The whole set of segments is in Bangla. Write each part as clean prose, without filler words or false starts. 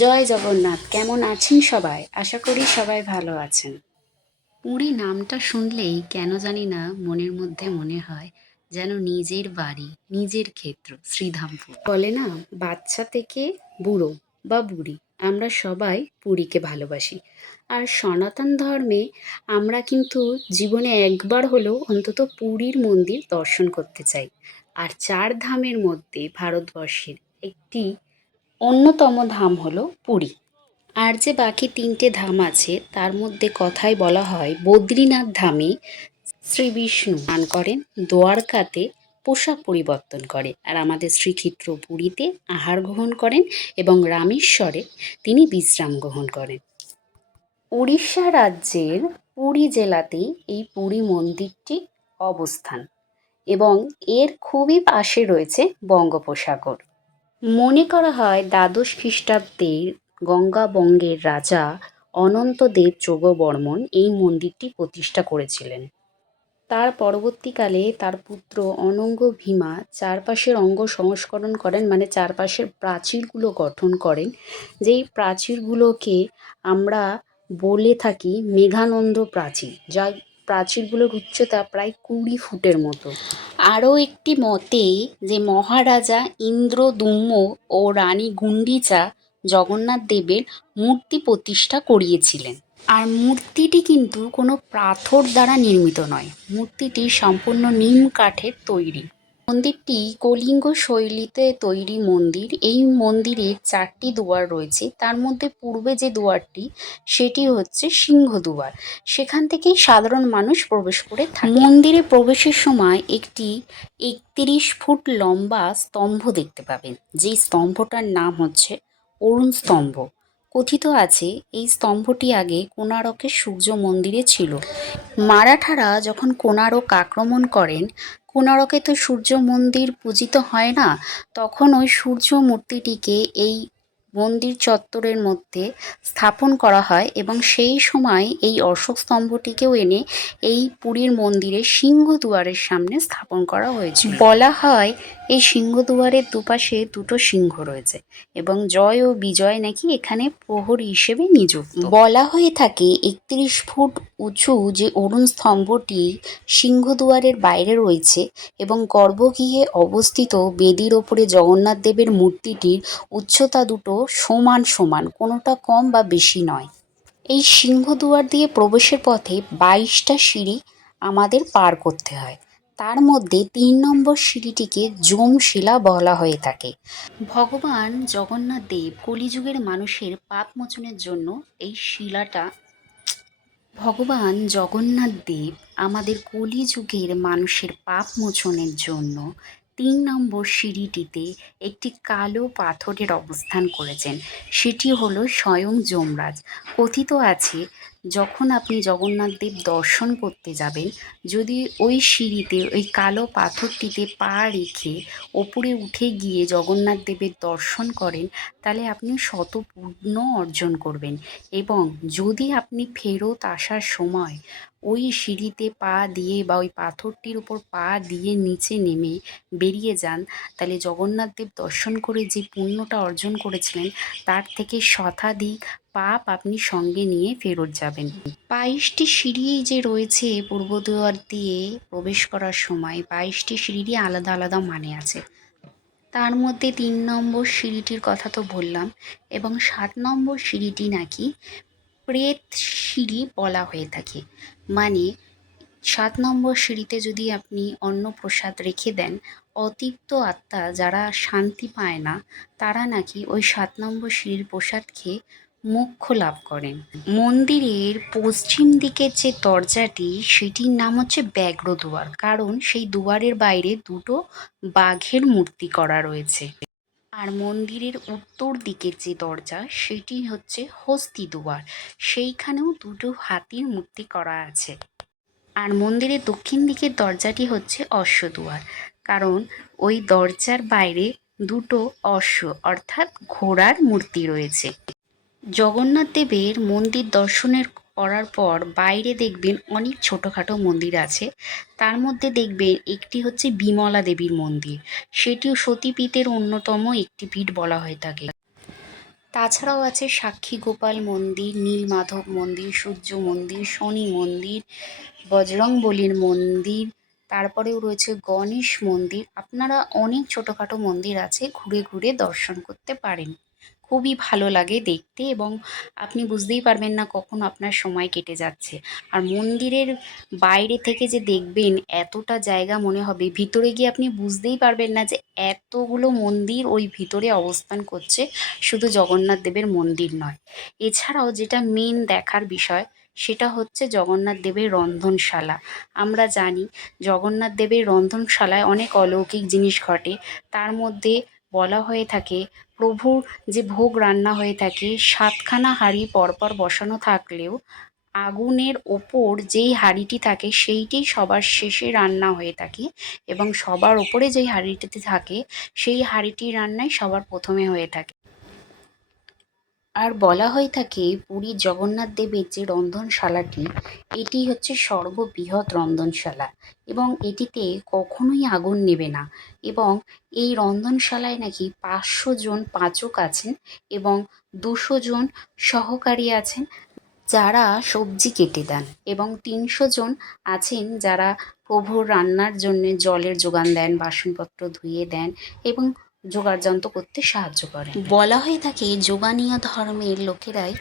জয় জগন্নাথ। কেমন আছেন সবাই? আশা করি সবাই ভালো আছেন। পুরী নামটা শুনলেই কেন জানি না মনের মধ্যে মনে হয় যেন নিজের বাড়ি, নিজের ক্ষেত্র, শ্রীধামপুর। বলে না, বাচ্চা থেকে বুড়ো বা বুড়ি আমরা সবাই পুরীকে ভালোবাসি। আর সনাতন ধর্মে আমরা কিন্তু জীবনে একবার হলেও অন্তত পুরীর মন্দির দর্শন করতে চাই। আর ৪ ধামের মধ্যে ভারতবর্ষের একটি অন্যতম ধাম হলো পুরী। আর যে বাকি ৩টে ধাম আছে তার মধ্যে কথায় বলা হয় বদ্রীনাথ ধামে শ্রী বিষ্ণু স্নান করেন, দ্বারকাতে পোশাক পরিবর্তন করে, আর আমাদের শ্রীক্ষেত্র পুরীতে আহার গ্রহণ করেন এবং রামেশ্বরে তিনি বিশ্রাম গ্রহণ করেন। উড়িষ্যা রাজ্যের পুরী জেলাতেই এই পুরী মন্দিরটি অবস্থান এবং এর খুবই পাশে রয়েছে বঙ্গোপসাগর। মনে করা হয় দ্বাদশ খ্রিস্টাব্দের গঙ্গাবঙ্গের রাজা অনন্তদেব যোগবর্মন এই মন্দিরটি প্রতিষ্ঠা করেছিলেন। তার পরবর্তীকালে তার পুত্র অনঙ্গ ভীমা চারপাশের অঙ্গ সংস্করণ করেন, মানে চারপাশের প্রাচীরগুলো গঠন করেন, যেই প্রাচীরগুলোকে আমরা বলে থাকি মেঘানন্দ প্রাচীর, যা প্রাচীরগুলোর উচ্চতা প্রায় ২০ ফুটের মতো। আরও একটি মতে যে মহারাজা ইন্দ্রদ্যুম্ন ও রানী গুন্ডিচা জগন্নাথ দেবের মূর্তি প্রতিষ্ঠা করিয়েছিলেন। আর মূর্তিটি কিন্তু কোনো পাথর দ্বারা নির্মিত নয়, মূর্তিটি সম্পূর্ণ নিম কাঠের তৈরি। মন্দিরটি কলিঙ্গ শৈলীতে তৈরি মন্দির। এই মন্দিরের ৪টি দুয়ার রয়েছে, তার মধ্যে পূর্বে যে দুয়ারটি সেটি হচ্ছে সিংহ দুয়ার। সেখান থেকেই সাধারণ মানুষ প্রবেশ করে থাকে। মন্দিরে প্রবেশের সময় একটি ৩১ ফুট লম্বা স্তম্ভ দেখতে পাবেন, যেই স্তম্ভটার নাম হচ্ছে অরুণ স্তম্ভ। কথিত আছে এই স্তম্ভটি আগে কোণারকের সূর্য মন্দিরে ছিল। মারাঠারা যখন কোণারক আক্রমণ করেন, কোণারকে তো সূর্য মন্দির পূজিত হয় না, তখন ওই সূর্য মূর্তিটিকে এই মন্দির চত্বরের মধ্যে স্থাপন করা হয় এবং সেই সময় এই অশোক স্তম্ভটিকেও এনে এই পুরীর মন্দিরের সিংহদুয়ারের সামনে স্থাপন করা হয়েছিল। বলা হয় এই সিংহদুয়ারের দুপাশে দুটো সিংহ রয়েছে এবং জয় ও বিজয় নাকি এখানে প্রহরী হিসেবে নিযুক্ত। বলা হয়ে থাকে ৩১ ফুট উঁচু যে অরুণ স্তম্ভটি সিংহদুয়ারের বাইরে রয়েছে এবং গর্ভগৃহে অবস্থিত বেদির ওপরে জগন্নাথ দেবের মূর্তিটির উচ্চতা দুটো সমান সমান, কোনোটা কম বা বেশি নয়। এই সিংহদুয়ার দিয়ে প্রবেশের পথে ২২টা সিঁড়ি আমাদের পার করতে হয়। তার মধ্যে ৩ নম্বর সিঁড়িটিকে যমশিলা বলা হয়ে থাকে। ভগবান জগন্নাথ দেব কলিযুগের মানুষের পাপ মোচনের জন্য এই শিলাটা ভগবান জগন্নাথ দেব আমাদের কলিযুগের মানুষের পাপ মোচনের জন্য ৩ নম্বর সিঁড়িটিতে একটি কালো পাথরের অবস্থান করেছেন, সেটি হলো স্বয়ং যমরাজ। কথিত আছে যখন আপনি জগন্নাথ দেব দর্শন করতে যাবেন, যদি ওই সিঁড়িতে ওই কালো পাথরটিতে পা রেখে ওপরে উঠে গিয়ে জগন্নাথ দেবের দর্শন করেন, তাহলে আপনি শতপুণ্য অর্জন করবেন। এবং যদি আপনি ফেরত আসার সময় ওই সিঁড়িতে পা দিয়ে বা ওই পাথরটির উপর পা দিয়ে নিচে নেমে বেরিয়ে যান, তাহলে জগন্নাথ দেব দর্শন করে যে পুণ্যটা অর্জন করেছিলেন তার থেকে শতাধিক পাপ আপনি সঙ্গে নিয়ে ফেরত যাবেন। ২২টি সিঁড়ি যে রয়েছে পূর্বদুয়ার দিয়ে প্রবেশ করার সময়, ২২টি সিঁড়িরই আলাদা আলাদা মানে আছে। তার মধ্যে ৩ নম্বর সিঁড়িটির কথা তো বললাম, এবং ৭ নম্বর সিঁড়িটি নাকি প্রেত সিঁড়ি বলা হয়ে থাকে। মানে ৭ নম্বর সিঁড়িতে যদি আপনি অন্নপ্রসাদ রেখে দেন, অতৃপ্ত আত্মা যারা শান্তি পায় না তারা নাকি ওই ৭ নম্বর সিঁড়ির প্রসাদ খেয়ে মোক্ষ লাভ করেন। মন্দিরের পশ্চিম দিকের যে দরজাটি সেটির নাম হচ্ছে ব্যাঘ্র দুয়ার, কারণ সেই দুয়ারের বাইরে দুটো বাঘের মূর্তি করা রয়েছে। আর মন্দিরের উত্তর দিকের যে দরজা সেটি হচ্ছে হস্তি দুয়ার, সেইখানেও দুটো হাতির মূর্তি করা আছে। আর মন্দিরের দক্ষিণ দিকের দরজাটি হচ্ছে অশ্ব দুয়ার, কারণ ওই দরজার বাইরে দুটো অশ্ব অর্থাৎ ঘোড়ার মূর্তি রয়েছে। জগন্নাথ দেবের মন্দির দর্শনের করার পর বাইরে দেখবেন অনেক ছোটোখাটো মন্দির আছে। তার মধ্যে দেখবেন একটি হচ্ছে বিমলা দেবীর মন্দির, সেটিও সতীপীঠের অন্যতম একটি পীঠ বলা হয়ে থাকে। তাছাড়াও আছে সাক্ষী গোপাল মন্দির, নীলমাধব মন্দির, সূর্য মন্দির, শনি মন্দির, বজরংবলীর মন্দির, তারপরেও রয়েছে গণেশ মন্দির। আপনারা অনেক ছোটোখাটো মন্দির আছে, ঘুরে ঘুরে দর্শন করতে পারেন। খুবই ভালো লাগে দেখতে, এবং আপনি বুঝতেই পারবেন না কখন আপনার সময় কেটে যাচ্ছে। আর মন্দিরের বাইরে থেকে যে দেখবেন এতটা জায়গা মনে হবে, ভিতরে গিয়ে আপনি বুঝতেই পারবেন না যে এতগুলো মন্দির ওই ভিতরে অবস্থান করছে। শুধু জগন্নাথ দেবের মন্দির নয়, এছাড়াও যেটা মেন দেখার বিষয় সেটা হচ্ছে জগন্নাথ দেবের রন্ধনশালা। আমরা জানি জগন্নাথ দেবের রন্ধনশালায় অনেক অলৌকিক জিনিস ঘটে। তার মধ্যে বলা হয়ে থাকে প্রভুর যে ভোগ রান্না হয়ে থাকে, সাতখানা হাঁড়ি পরপর বসানো থাকলেও আগুনের ওপর যেই হাঁড়িটি থাকে সেইটি সবার শেষে রান্না হয়ে থাকে, এবং সবার ওপরে যেই হাঁড়িটিতে থাকে সেই হাঁড়িটির রান্নাই সবার প্রথমে হয়ে থাকে। আর বলা হয়ে থাকে পুরীর জগন্নাথ দেবের যে রন্ধনশালাটি, এটি হচ্ছে সর্ববৃহৎ রন্ধনশালা, এবং এটিতে কখনোই আগুন নেবে না। এবং এই রন্ধনশালায় নাকি 500 জন পাচক আছেন, এবং 200 জন সহকারী আছেন যারা সবজি কেটে দেন, এবং 300 জন আছেন যারা প্রভুর রান্নার জন্যে জলের যোগান দেন, বাসনপত্র ধুয়ে দেন, এবং যোগাড়যন্ত্র করতে সাহায্য করেন। বলা হয়ে থাকে যোগানীয় ধর্মের লোকেরাই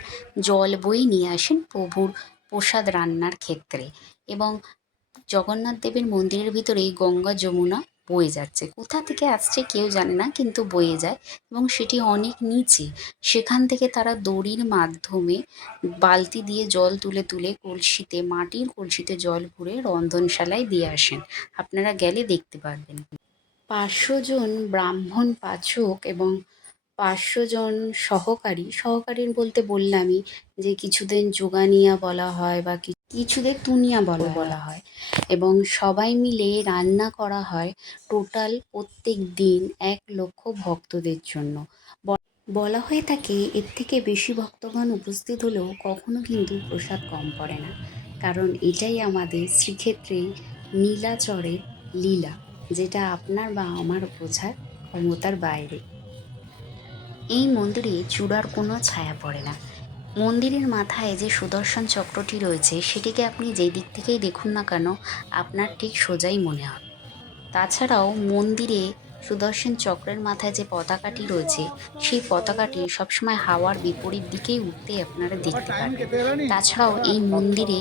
জল বয়ে নিয়ে আসেন প্রভুর প্রসাদ রান্নার ক্ষেত্রে, এবং জগন্নাথ দেবের মন্দিরের ভিতরেই গঙ্গা যমুনা বয়ে যাচ্ছে। কোথা থেকে আসছে কেউ জানে না, কিন্তু বয়ে যায়, এবং সেটি অনেক নিচে। সেখান থেকে তারা দড়ির মাধ্যমে বালতি দিয়ে জল তুলে তুলে কলসিতে, মাটির কলসিতে জল ভরে রন্ধনশালায় দিয়ে আসেন। আপনারা গেলে দেখতে পারবেন। 500 জন ব্রাহ্মণ পাচক এবং 500 জন সহকারী। সহকারী বলতে বললামই যে কিছুদের যোগানিয়া বলা হয়, বা কিছুদের তুনিয়া বলা হয়, এবং সবাই মিলে রান্না করা হয় টোটাল প্রত্যেক দিন 1 লক্ষ ভক্তদের জন্য। বলা হয়ে থাকে এর থেকে বেশি ভক্তগণ উপস্থিত হলেও কখনো কিন্তু প্রসাদ কম পড়ে না, কারণ এটাই আমাদের শ্রীক্ষেত্রের নীলাচরের লীলা, যেটা আপনার বা আমার বোঝার ক্ষমতার বাইরে। এই মন্দিরে চূড়ার কোনো ছায়া পড়ে না। মন্দিরের মাথায় যে সুদর্শন চক্রটি রয়েছে সেটিকে আপনি যেই দিক থেকেই দেখুন না কেন আপনার ঠিক সোজাই মনে হবে। তাছাড়াও মন্দিরে সুদর্শন চক্রের মাথায় যে পতাকাটি রয়েছে সেই পতাকাটি সবসময় হাওয়ার বিপরীত দিকেই উঠতে আপনারা দেখতে পারবেন। তাছাড়াও এই মন্দিরে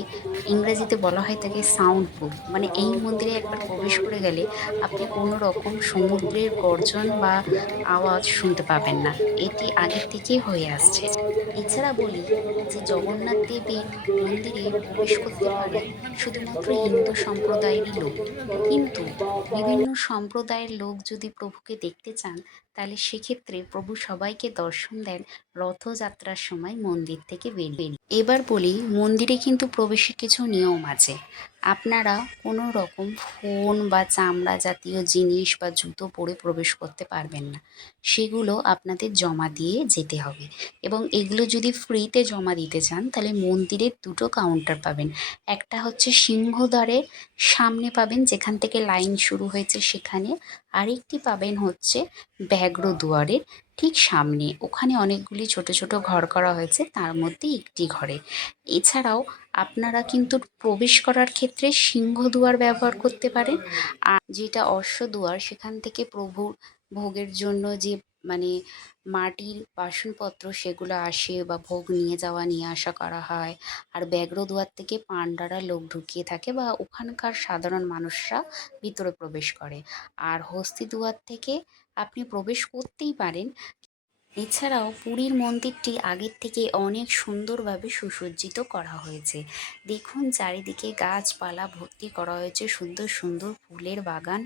ইংরেজিতে বলা হয় থাকে সাউন্ড প্রুফ, মানে এই মন্দিরে একবার প্রবেশ করে গেলে আপনি কোনো রকম সমুদ্রের গর্জন বা আওয়াজ শুনতে পাবেন না, এটি আগের থেকেই হয়ে আসছে। এছাড়া বলি যে জগন্নাথ দেবের মন্দিরে প্রবেশ করতে পারে শুধুমাত্র হিন্দু সম্প্রদায়েরই লোক, কিন্তু বিভিন্ন সম্প্রদায়ের লোক যদি প্রভুকে দেখতে চান তাহলে সেক্ষেত্রে প্রভু সবাইকে দর্শন দেন রথযাত্রার সময় মন্দির থেকে বেরিয়ে। এবার বলি মন্দিরে কিন্তু প্রবেশের কিছু নিয়ম আছে। আপনারা কোনো রকম ফোন বা চামড়া জাতীয় জিনিস বা জুতো পরে প্রবেশ করতে পারবেন না, সেগুলো আপনাদের জমা দিয়ে যেতে হবে। এবং এগুলো যদি ফ্রিতে জমা দিতে চান তাহলে মন্দিরের 2টো কাউন্টার পাবেন। একটা হচ্ছে সিংহদ্বারের সামনে পাবেন, যেখান থেকে লাইন শুরু হয়েছে সেখানে। আরেকটি পাবেন হচ্ছে ব্যাঘ্র দুয়ারের ঠিক সামনে, ওখানে অনেকগুলি ছোট ছোট ঘর করা হয়েছে, তার মধ্যে একটি ঘরে। এছাড়াও আপনারা কিন্তু প্রবেশ করার ক্ষেত্রে সিংহদুয়ার ব্যবহার করতে পারেন, আর যেটা অশ্বদুয়ার সেখান থেকে প্রভুর ভোগের জন্য যে মানে মাটির বাসনপত্র সেগুলো আসে, বা ভোগ নিয়ে যাওয়া নিয়ে আসা করা হয়। আর ব্যাঘ্র দুয়ার থেকে পান্ডারা লোক ঢুকিয়ে থাকে, বা ওখানকার সাধারণ মানুষরা ভিতরে প্রবেশ করে। আর হস্তি দুয়ার থেকে আপনি প্রবেশ করতেই পারেন। এছাড়াও পুরীর মন্দিরটি আগের থেকে অনেক সুন্দরভাবে সুসজ্জিত করা হয়েছে। দেখুন চারিদিকে গাছপালা ভর্তি করা হয়েছে, সুন্দর সুন্দর ফুলের বাগান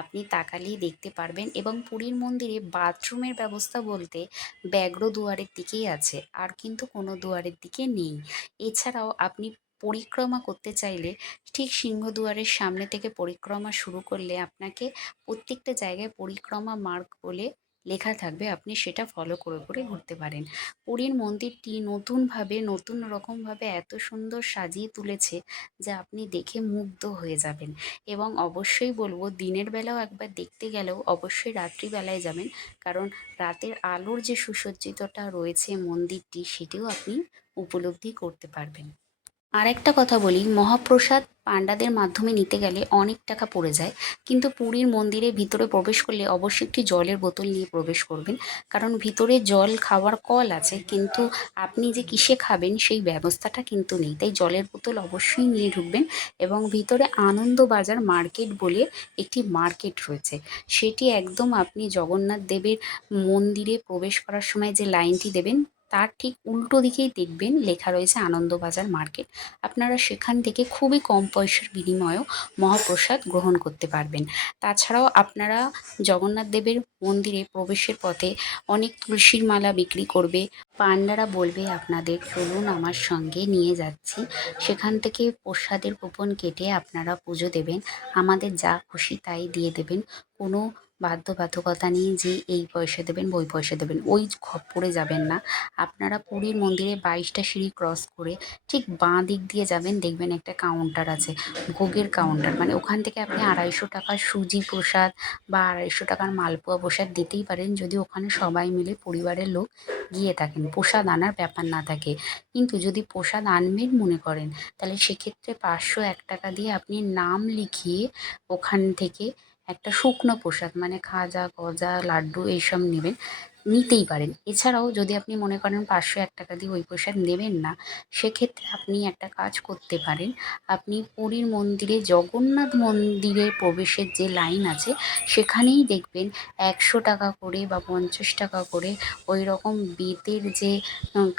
আপনি তাকালেই দেখতে পারবেন। এবং পুরীর মন্দিরে বাথরুমের ব্যবস্থা বলতে ব্যাঘ্র দুয়ারের দিকেই আছে, আর কিন্তু কোনো দুয়ারের দিকে নেই। এছাড়াও আপনি পরিক্রমা করতে চাইলে ঠিক সিংহদুয়ারের সামনে থেকে পরিক্রমা শুরু করলে আপনাকে প্রত্যেকটা জায়গায় পরিক্রমা মার্গ বলে লেখা থাকবে, আপনি সেটা ফলো করে করে ঘুরতে পারেন। পুরীর মন্দিরটি নতুনভাবে নতুন রকমভাবে এত সুন্দর সাজিয়ে তুলেছে যে আপনি দেখে মুগ্ধ হয়ে যাবেন। এবং অবশ্যই বলবো, দিনের বেলাও একবার দেখতে গেলেও অবশ্যই রাত্রিবেলায় যাবেন, কারণ রাতের আলোর যে সুসজ্জিতটা রয়েছে মন্দিরটি, সেটিও আপনি উপলব্ধি করতে পারবেন। আরেকটা কথা বলি, মহাপ্রসাদ পাণ্ডাদের মাধ্যমে নিতে গেলে অনেক টাকা পড়ে যায়। কিন্তু পুরীর মন্দিরের ভিতরে প্রবেশ করলে অবশ্যই একটি জলের বোতল নিয়ে প্রবেশ করবেন, কারণ ভিতরে জল খাওয়ার কল আছে, কিন্তু আপনি যে কিসে খাবেন সেই ব্যবস্থাটা কিন্তু নেই। তাই জলের বোতল অবশ্যই নিয়ে ঢুকবেন। এবং ভিতরে আনন্দবাজার মার্কেট বলে একটি মার্কেট রয়েছে, সেটি একদম আপনি জগন্নাথ দেবের মন্দিরে প্রবেশ করার সময় যে লাইনটি দেবেন তার ঠিক উল্টো দিকেই দেখবেন লেখা রয়েছে আনন্দবাজার মার্কেট। আপনারা সেখান থেকে খুবই কম পয়সার বিনিময়েও মহাপ্রসাদ গ্রহণ করতে পারবেন। তাছাড়াও আপনারা জগন্নাথ দেবের মন্দিরে প্রবেশের পথে অনেক তুলসীর মালা বিক্রি করবে। পান্ডারা বলবে আপনাদের, চলুন আমার সঙ্গে নিয়ে যাচ্ছি। সেখান থেকে প্রসাদের কুপন কেটে আপনারা পুজো দেবেন। আমাদের যা খুশি তাই দিয়ে দেবেন। কোনো বাধ্যবাধকতা নেই যে এই পয়সা দেবেন, ওই পয়সা দেবেন, ওই খপ্পরে যাবেন না। আপনারা পুরীর মন্দিরে 22টা সিঁড়ি ক্রস করে ঠিক বাঁ দিক দিয়ে যাবেন, দেখবেন একটা কাউন্টার আছে, ভোগের কাউন্টার। মানে ওখান থেকে আপনি 250 টাকার সুজি প্রসাদ বা 250 টাকার মালপোয়া প্রসাদ দিতেই পারেন, যদি ওখানে সবাই মিলে পরিবারের লোক গিয়ে থাকেন, প্রসাদ আনার ব্যাপার না থাকে। কিন্তু যদি প্রসাদ আনবেন মনে করেন, তাহলে সেক্ষেত্রে 501 টাকা দিয়ে আপনি নাম লিখিয়ে ওখান থেকে একটা শুকনো প্রসাদ মানে খাজা গজা লাড্ডু এইসব নেবেন, নিতেই পারেন। এছাড়াও যদি আপনি মনে করেন 501 টাকা দিয়ে ওই প্রসাদ নেবেন না, সেক্ষেত্রে আপনি একটা কাজ করতে পারেন। আপনি পুরীর মন্দিরে জগন্নাথ মন্দিরে প্রবেশের যে লাইন আছে সেখানেই দেখবেন 100 টাকা করে বা 50 টাকা করে ওই রকম বেতের যে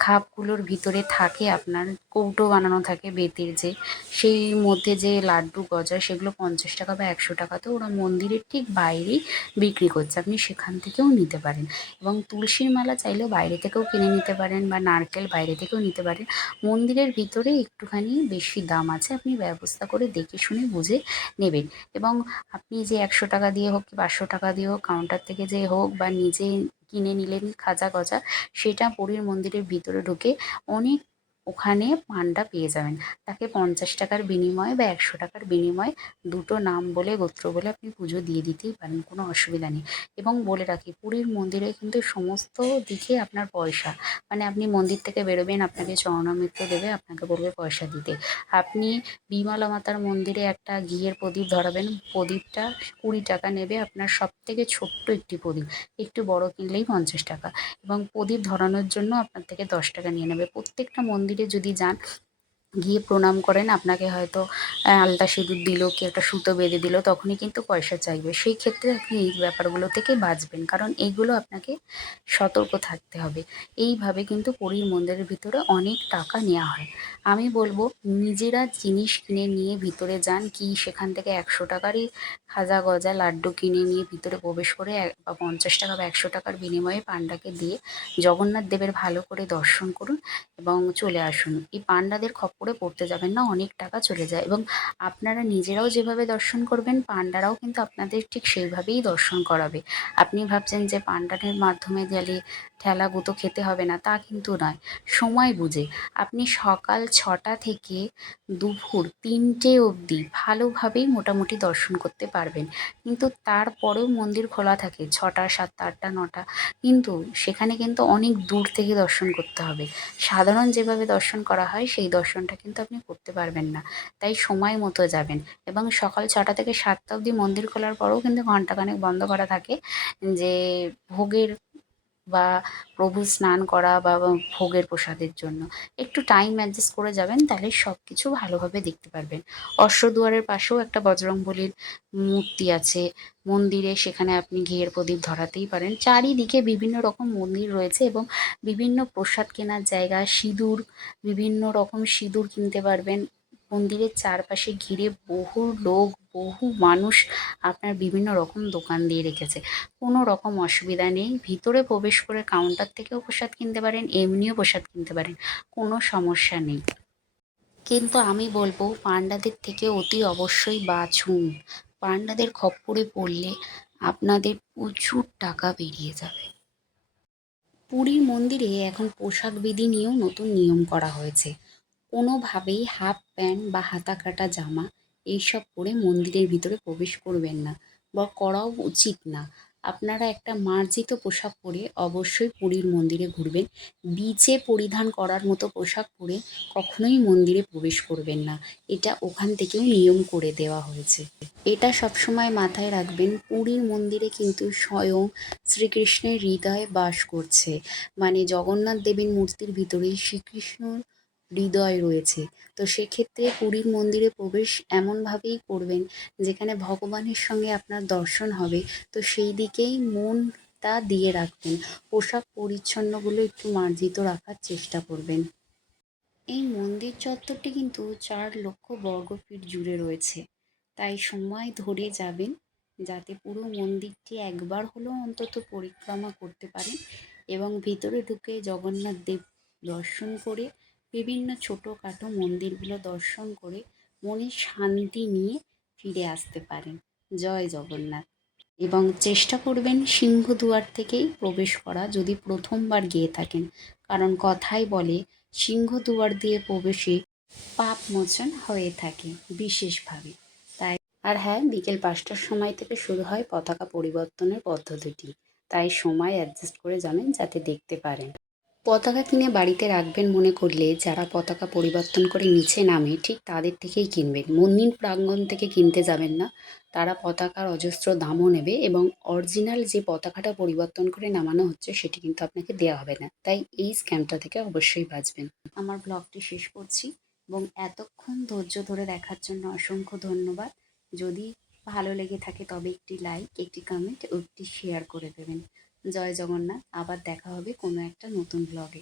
খাপগুলোর ভিতরে থাকে, আপনার কৌটো বানানো থাকে বেতের, যে সেই মধ্যে যে লাড্ডু গজা সেগুলো 50 টাকা বা 100 টাকাতে ওরা মন্দিরের ঠিক বাইরেই বিক্রি করছে, আপনি সেখান থেকেও নিতে পারেন। এবং তুলসীর মালা চাইলেও বাইরে থেকেও কিনে নিতে পারেন বা নারকেল বাইরে থেকেও নিতে পারেন। মন্দিরের ভিতরে একটুখানি বেশি দাম আছে, আপনি ব্যবস্থা করে দেখে শুনে বুঝে নেবেন। এবং আপনি যে 100 টাকা দিয়ে হোক কি 500 টাকা দিয়ে হোক, কাউন্টার থেকে যে হোক বা নিজে কিনে নিলেন খাজা গজা, সেটা পুরীর মন্দিরের ভিতরে ঢুকে অনেক ওখানে পান্ডা পেয়ে যাবেন। তাকে 50 টাকার বিনিময়ে বা 100 টাকার বিনিময়ে দুটো নাম বলে গোত্র বলে আপনি পুজো দিয়ে দিতেই পারেন, কোনো অসুবিধা নেই। এবং বলে রাখি, পুরীর মন্দিরে কিন্তু সমস্ত দিকে আপনার পয়সা, মানে আপনি মন্দির থেকে বেরোবেন, আপনাকে চরণামৃত দেবে, আপনাকে বলবে পয়সা দিতে। আপনি বিমলা মাতার মন্দিরে একটা ঘিয়ের প্রদীপ ধরাবেন, প্রদীপটা 20 টাকা নেবে, আপনার সব থেকে ছোট্ট একটি প্রদীপ, একটু বড় কিনলেই 50 টাকা। এবং প্রদীপ ধরানোর জন্য আপনার থেকে 10 টাকা নিয়ে নেবে। প্রত্যেকটা মন্দিরে যদি যান, গিয়ে প্রণাম করেন, আপনাকে হয়তো আলতা সিঁদুর দিল, কি একটা সুতো বেঁধে দিল, তখনই কিন্তু পয়সা চাইবে। সেই ক্ষেত্রে আপনি এই ব্যাপারগুলো থেকে বাঁচবেন, কারণ এইগুলো আপনাকে সতর্ক থাকতে হবে। এইভাবে কিন্তু পুরীর মন্দিরের ভিতরে অনেক টাকা নেওয়া হয়। আমি বলবো, নিজেরা জিনিস কিনে নিয়ে ভিতরে যান, কি সেখান থেকে 100 টাকারই খাজা গজা লাড্ডু কিনে নিয়ে ভিতরে প্রবেশ করে বা 50 টাকা বা 100 টাকার বিনিময়ে পান্ডাকে দিয়ে জগন্নাথ দেবের ভালো করে দর্শন করুন এবং চলে আসুন। এই পান্ডাদের খপ্পরে পড়তে যাবেন না, অনেক টাকা চলে যায়। এবং আপনারা নিজেরাও যেভাবে দর্শন করবেন, পান্ডারাও কিন্তু আপনাদের ঠিক সেইভাবেই দর্শন করাবে। আপনি ভাবছেন যে পান্ডাদের মাধ্যমে গেলে ঠেলা গুঁতো খেতে হবে না, তা কিন্তু নয়। সময় বুঝে আপনি সকাল 6টা থেকে দুপুর 3টে অবধি ভালোভাবেই মোটামুটি দর্শন করতে পারবেন। কিন্তু তারপরেও মন্দির খোলা থাকে 6টা, 7টা, 8টা, 9টা, কিন্তু সেখানে কিন্তু অনেক দূর থেকে দর্শন করতে হবে। সাধারণ যেভাবে দর্শন করা হয় সেই দর্শনটা কিন্তু আপনি করতে পারবেন না। তাই সময় মতো যাবেন। এবং সকাল 6টা থেকে 7টা অবধি মন্দির খোলার পরেও কিন্তু ঘন্টাখানেক বন্ধ করা থাকে, যে ভোগের বা প্রভু স্নান করা বা ভোগের প্রসাদের জন্য। একটু টাইম অ্যাডজাস্ট করে যাবেন, তাহলে সব কিছু ভালোভাবে দেখতে পারবেন। অশ্বদুয়ারের পাশেও একটা বজরংবলীর মূর্তি আছে মন্দিরে, সেখানে আপনি ঘিয়ের প্রদীপ ধরাতেই পারেন। চারিদিকে বিভিন্ন রকম মন্দির রয়েছে এবং বিভিন্ন প্রসাদ কেনার জায়গা, সিঁদুর, বিভিন্ন রকম সিঁদুর কিনতে পারবেন। মন্দিরের চারপাশে ঘিরে বহু লোক, বহু মানুষ আপনার বিভিন্ন রকম দোকান দিয়ে রেখেছে। কোনো রকম অসুবিধা নেই। ভিতরে প্রবেশ করে কাউন্টার থেকেও প্রসাদ কিনতে পারেন, এমনিও প্রসাদ কিনতে পারেন, কোনো সমস্যা নেই। কিন্তু আমি বলবো, পান্ডাদের থেকে অতি অবশ্যই বাঁচুন। পান্ডাদের খপ্পরে পড়লে আপনাদের প্রচুর টাকা বেরিয়ে যাবে। পুরীর মন্দিরে এখন পোশাক বিধি নিয়েও নতুন নিয়ম করা হয়েছে। কোনোভাবেই হাফ প্যান্ট বা হাতা কাটা জামা এইসব পরে মন্দিরের ভিতরে প্রবেশ করবেন না, বা করাও উচিত না। আপনারা একটা মার্জিত পোশাক পরে অবশ্যই পুরীর মন্দিরে ঘুরবেন। বিচে পরিধান করার মতো পোশাক পরে কখনোই মন্দিরে প্রবেশ করবেন না। এটা ওখান থেকেও নিয়ম করে দেওয়া হয়েছে। এটা সবসময় মাথায় রাখবেন, পুরীর মন্দিরে কিন্তু স্বয়ং শ্রীকৃষ্ণের হৃদয় বাস করছে। মানে জগন্নাথ দেবের মূর্তির ভিতরে শ্রীকৃষ্ণর হৃদয় রয়েছে। তো সেক্ষেত্রে পুরীর মন্দিরে প্রবেশ এমনভাবেই করবেন যেখানে ভগবানের সঙ্গে আপনার দর্শন হবে। তো সেই দিকেই মনটা দিয়ে রাখবেন। পোশাক পরিচ্ছন্নগুলো একটু মার্জিত রাখার চেষ্টা করবেন। এই মন্দির চত্বরটি কিন্তু ৪ লক্ষ বর্গফিট জুড়ে রয়েছে। তাই সময় ধরে যাবেন, যাতে পুরো মন্দিরটি একবার হলেও অন্তত পরিক্রমা করতে পারেন এবং ভিতরে ঢুকে জগন্নাথ দেব দর্শন করে বিভিন্ন ছোটোখাটো মন্দিরগুলো দর্শন করে মনে শান্তি নিয়ে ফিরে আসতে পারেন। জয় জগন্নাথ। এবং চেষ্টা করবেন সিংহদুয়ার থেকেই প্রবেশ করা যদি প্রথমবার গিয়ে থাকেন, কারণ কথায় বলে সিংহদুয়ার দিয়ে প্রবেশে পাপ মোচন হয়ে থাকে বিশেষভাবে। তাই আর হ্যাঁ, বিকেল ৫টার সময় থেকে শুরু হয় পতাকা পরিবর্তনের পদ্ধতিটি। তাই সময় অ্যাডজাস্ট করে যাবেন যাতে দেখতে পারেন। পতাকা কিনে বাড়িতে রাখবেন মনে করলে যারা পতাকা পরিবর্তন করে নিচে নামে ঠিক তাদের থেকেই কিনবেন। মন্দির প্রাঙ্গণ থেকে কিনতে যাবেন না। তারা পতাকার অজস্র দামও নেবে এবং অরিজিনাল যে পতাকাটা পরিবর্তন করে নামানো হচ্ছে সেটি কিন্তু আপনাকে দেওয়া হবে না। তাই এই স্ক্যামটা থেকে অবশ্যই বাঁচবেন। আমার ব্লগটি শেষ করছি এবং এতক্ষণ ধৈর্য ধরে দেখার জন্য অসংখ্য ধন্যবাদ। যদি ভালো লেগে থাকে তবে একটি লাইক, একটি কমেন্ট ও একটি শেয়ার করে দেবেন। জয় জগন্নাথ। আবার দেখা হবে কোনো একটা নতুন ব্লগে।